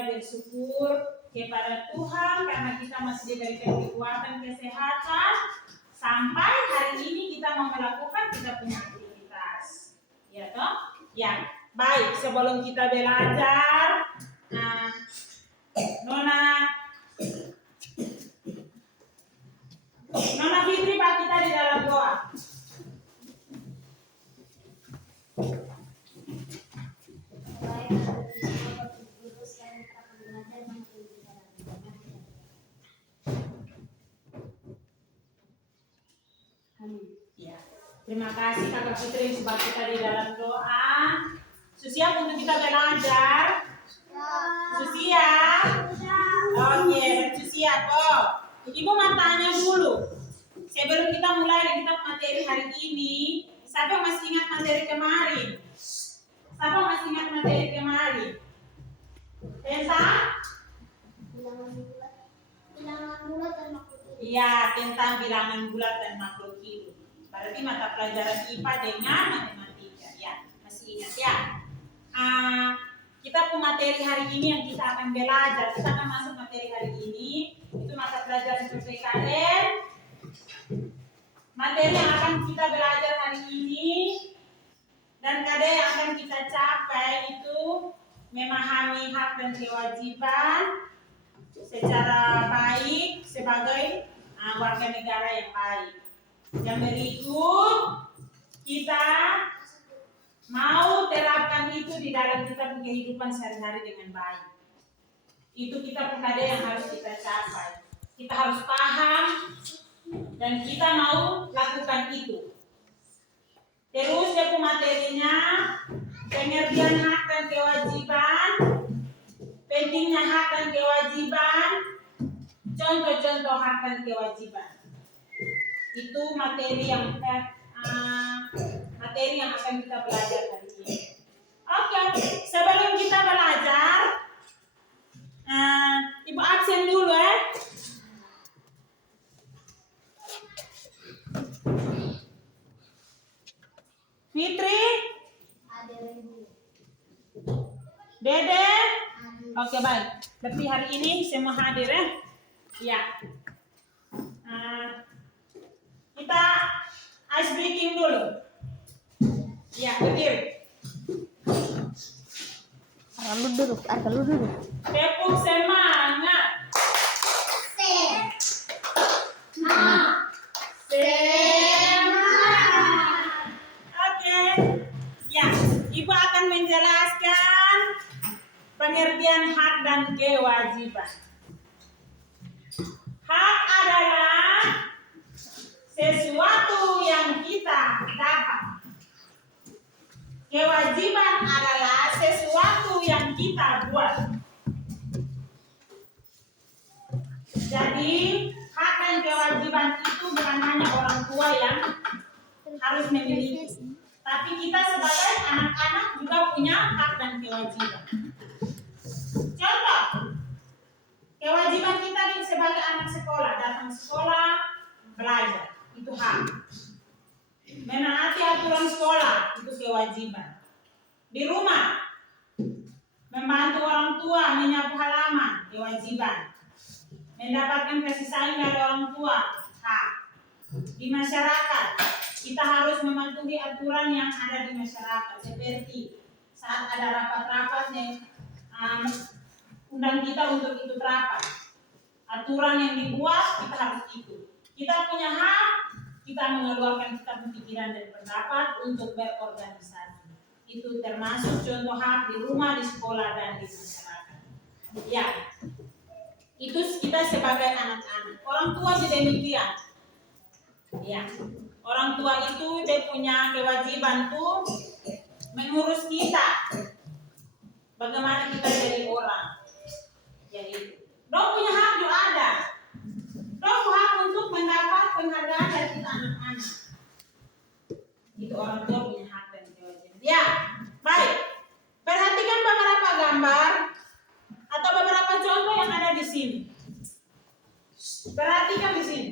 kita bersyukur kepada Tuhan karena kita masih diberikan kekuatan, kesehatan, sampai hari ini kita mau melakukan kita punya aktivitas. Ya toh? Ya. Baik, sebelum kita belajar, Nona Fitri Pak kita di dalam doa. Ya. Terima kasih Kakak Fitri sebab kita di dalam doa. Siap untuk kita belajar? Siap? Oke, siap. Oh, Ibu mau tanya dulu. Sebelum kita mulai kita materi hari ini, siapa masih ingat materi kemarin? Siapa masih ingat materi kemarin? Tentang? Bilangan bulat dan makhluk hidup. Iya, tentang bilangan bulat dan makhluk hidup. Berarti mata pelajaran IPA dengan matematika. Ya, masih ingat ya? Kita punya materi hari ini yang kita akan belajar. Kita akan masuk materi hari ini. Itu mata pelajaran PPKN. Materi yang akan kita belajar hari ini dan KD yang akan kita capai itu memahami hak dan kewajiban secara baik sebagai warga negara yang baik. Yang berikut kita mau terapkan itu di dalam kita kehidupan sehari-hari dengan baik. Itu kita PKD yang harus kita capai. Kita harus paham dan kita mau lakukan itu. Terus ya materinya pengertian hak dan kewajiban, pentingnya hak dan kewajiban, contoh-contoh hak dan kewajiban. Itu materi yang akan kita belajar hari ini. Oke, sebelum kita belajar, Ibu absen dulu ya. Fitri, Dede, oke baik. Berarti hari ini semua hadir ya. Ya. Kita ice breaking dulu. Ya, berdiri. Lu duduk. Tepuk semangat. Oke. Ya, Ibu akan menjelaskan pengertian hak dan kewajiban. Hak adalah sesuatu yang kita dapat. Kewajiban adalah sesuatu yang kita buat. Jadi, hak dan kewajiban itu bukan hanya orang tua yang harus memiliki, tapi kita sebagai anak-anak juga punya hak dan kewajiban. Contoh, kewajiban kita sebagai anak sekolah, datang sekolah, belajar, itu hak. Menaati aturan sekolah, itu kewajiban. Di rumah, membantu orang tua, menyapu halaman, kewajiban. Mendapatkan kasih sayang dari orang tua, hak. Di masyarakat, kita harus mematuhi aturan yang ada di masyarakat. Seperti saat ada rapat-rapat yang undang kita untuk ikut rapat. Aturan yang dibuat, kita harus ikut. Kita punya hak, kita mengeluarkan kita pikiran dan pendapat untuk berorganisasi. Itu termasuk contoh hak di rumah, di sekolah, dan di masyarakat. Ya, itu kita sebagai anak-anak. Orang tua juga demikian. Ya, orang tua itu dia punya kewajiban tuh mengurus kita. Bagaimana kita jadi orang. Jadi, dong punya hak juga ada. Dong hak untuk mendapat penghargaan dari kita anak-anak. Itu orang tua punya hak dan kewajiban. Ya, baik. Perhatikan beberapa gambar atau beberapa contoh yang ada di sini. Perhatikan di sini.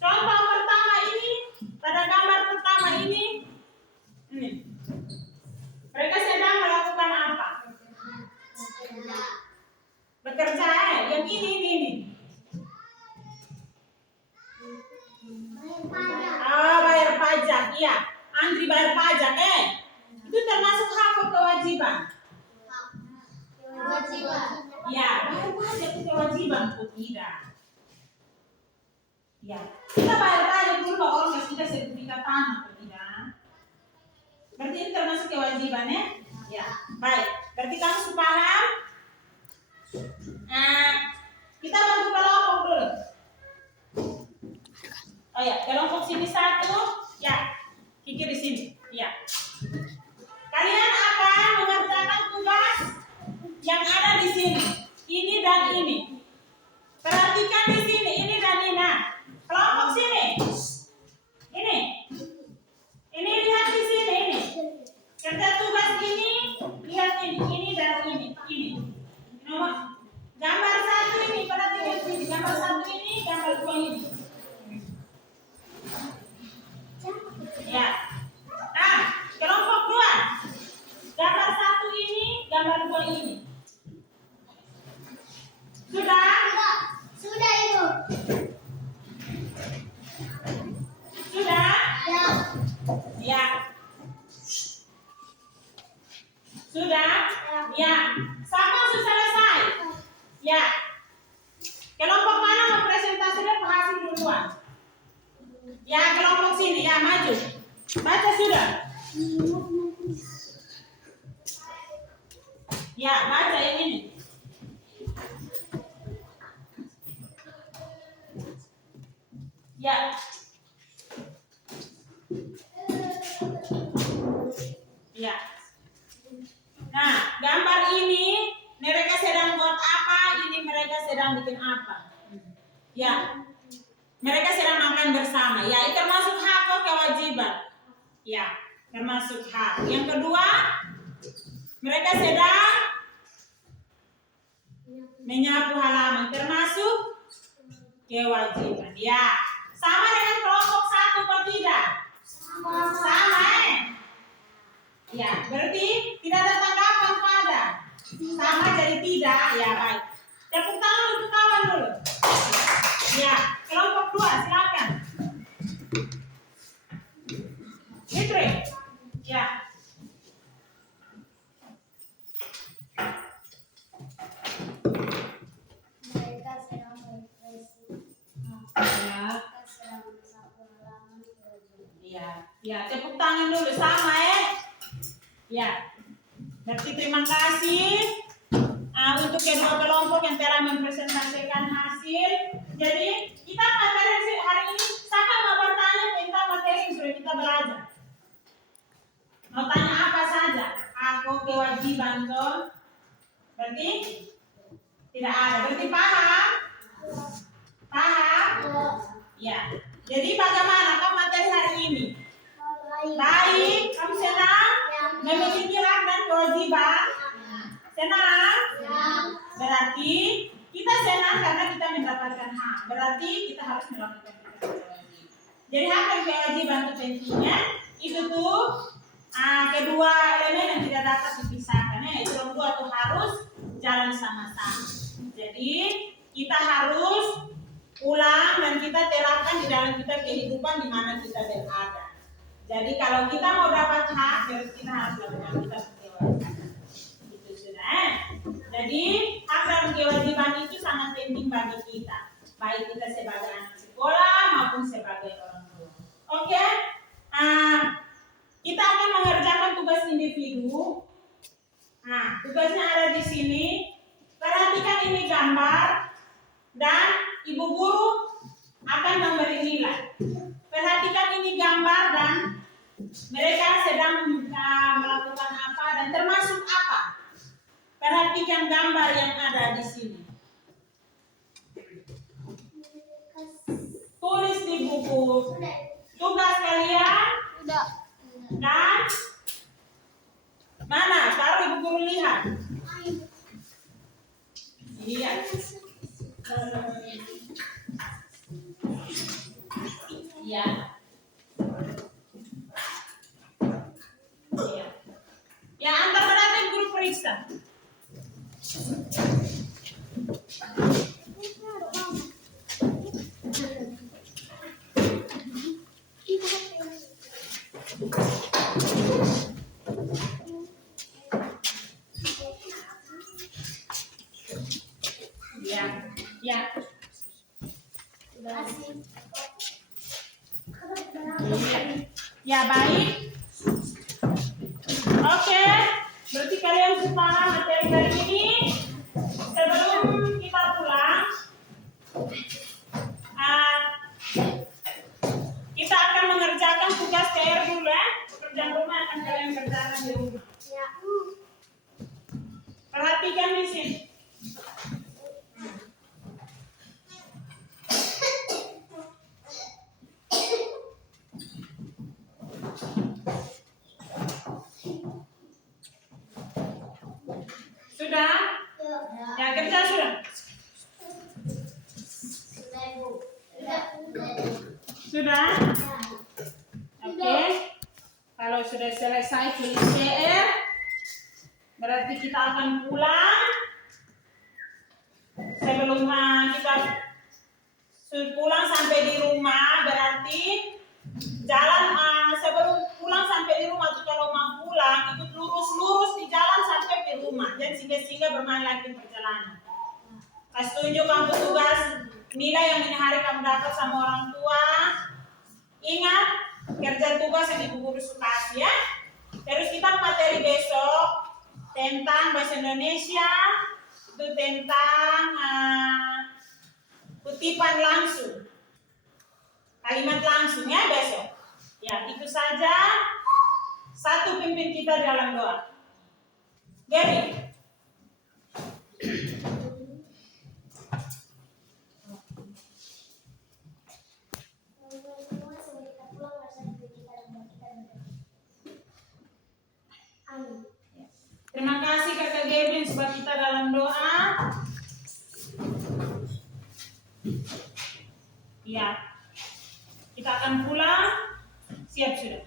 Contoh pertama ini, pada gambar pertama ini. Mereka sedang melakukan apa? yang ini. Bayar pajak, iya. Antri bayar pajak, itu termasuk hak atau kewajiban? Kewajiban. Ya, bayar pajak itu kewajiban atau tidak? Ya, kita bayar pajak dulu kalau orang kasih kita sertifikat tanah atau tidak? Berarti ini termasuk kewajiban ya? Ya, baik. Berarti kamu sudah paham? Kita bantu kelompok dulu. Oh ya, kelompok sini 1. Ya, Kiki di sini. Ya. Kalian akan mengerjakan tugas yang ada di sini. Ini dan ini. Perhatikan di sini, ini dan ini. Nah, kelompok sini. Ini. Ini lihat di sini ini. Kerja tugas ini, lihat ini dan ini. Nomor gambar 1 ini, perhatikan di sini. Gambar 1 ini, gambar 2 ini. Ya. Nah, kelompok 2. Gambar 1 ini, gambar 2 ini. Sudah? Sudah itu. Sudah? Ya. Ya. Sudah? Ya. Siapa sudah selesai? Ya. Kelompok mana mau presentasinya hasil duluan? Ya, kelompok sini. Ya, maju. Baca sudah. Ya, baca yang ini. Ya. Ya. Nah, gambar ini mereka sedang buat apa? Ini mereka sedang bikin apa? Ya. Mereka sedang makan bersama. Ya, itu termasuk hak atau kewajiban? Ya, termasuk hak. Yang kedua, mereka sedang menyapu halaman, termasuk kewajiban. Ya, sama dengan kelompok 1 atau tidak? Sama. Ya, berarti tidak ada tanggapan pada. Sama jadi tidak. Ya, baik. Tepuk tangan untuk kawan dulu. Ya, kelompok 2 silakan. Fitri. Ya. Mereka sedang berprestasi. Ya. Mereka sedang mensapu halaman kewajiban. Ya, ya, tepuk tangan dulu sama ya. Ya. Berarti terima kasih untuk kedua kelompok yang telah mempresentasikan hasil. Jadi kita materi hari ini siapa mau bertanya tentang materi yang sudah kita belajar? Mau tanya apa saja? Aku kewajiban toh? Berarti tidak ada. Berarti paham? Paham? Ya. Jadi bagaimana kamu materi hari ini? Baik. Kamu senang? Memiliki hak dan kewajiban? Senang? Berarti kita senang karena kita mendapatkan hak. Berarti kita harus melakukan kewajiban. Jadi hak dan kewajiban itu pentingnya itu tuh kedua elemen yang tidak dapat dipisahkan. Itu dua tuh harus jalan sama-sama. Jadi kita harus ulang dan kita terapkan di dalam kita kehidupan di mana kita berada. Jadi kalau kita mau dapat hak, berarti kita harus lakukan kita kewajiban. Itu sudah. Jadi hak dan kewajiban itu sangat penting bagi kita, baik kita sebagai anak sekolah maupun sebagai orang tua. Oke? Kita akan mengerjakan tugas individu. Nah, tugasnya ada di sini. Perhatikan ini gambar dan ibu guru akan memberi nilai. Perhatikan ini gambar dan mereka sedang melakukan apa dan termasuk apa. Perhatikan gambar yang ada di sini. Tulis di buku tugas kalian. Sudah. Dan mana? Taruh ibu guru lihat. Lihat. Ya. Ya. Ya, antar berapa guru periksa? Ya. Kasih. Ya, baik. Oke, berarti kalian sudah paham materi hari ini. Sebelum kita pulang, kita akan mengerjakan tugas PR dulu ya. Pekerjaan rumah akan kalian kerjakan di rumah. Ya. Perhatikan di sini. Sudah? Ya, kerja sudah? Sudah, Bu. Sudah. Sudah? Oke. Kalau sudah selesai tulis PR, berarti kita akan pulang. Sebelum kita pulang sampai di rumah, berarti jalan sebelum pulang sampai di rumah tuh kalau mau pulang ikut lurus-lurus di jalan sampai ke rumah, dan singgah-singgah bermain lagi di perjalanan. Kasih tunjuk kamu tugas nilai yang ini hari kamu dapat sama orang tua. Ingat kerja tugas yang ibu guru suka kasih ya. Terus kita materi besok tentang bahasa Indonesia, itu tentang kutipan langsung, kalimat langsung ya besok. Ya, itu saja. Satu, pimpin kita dalam doa. Gary. Terima kasih Kakak Gavin sebab kita dalam doa. Ya, kita akan pulang. Siap sudah.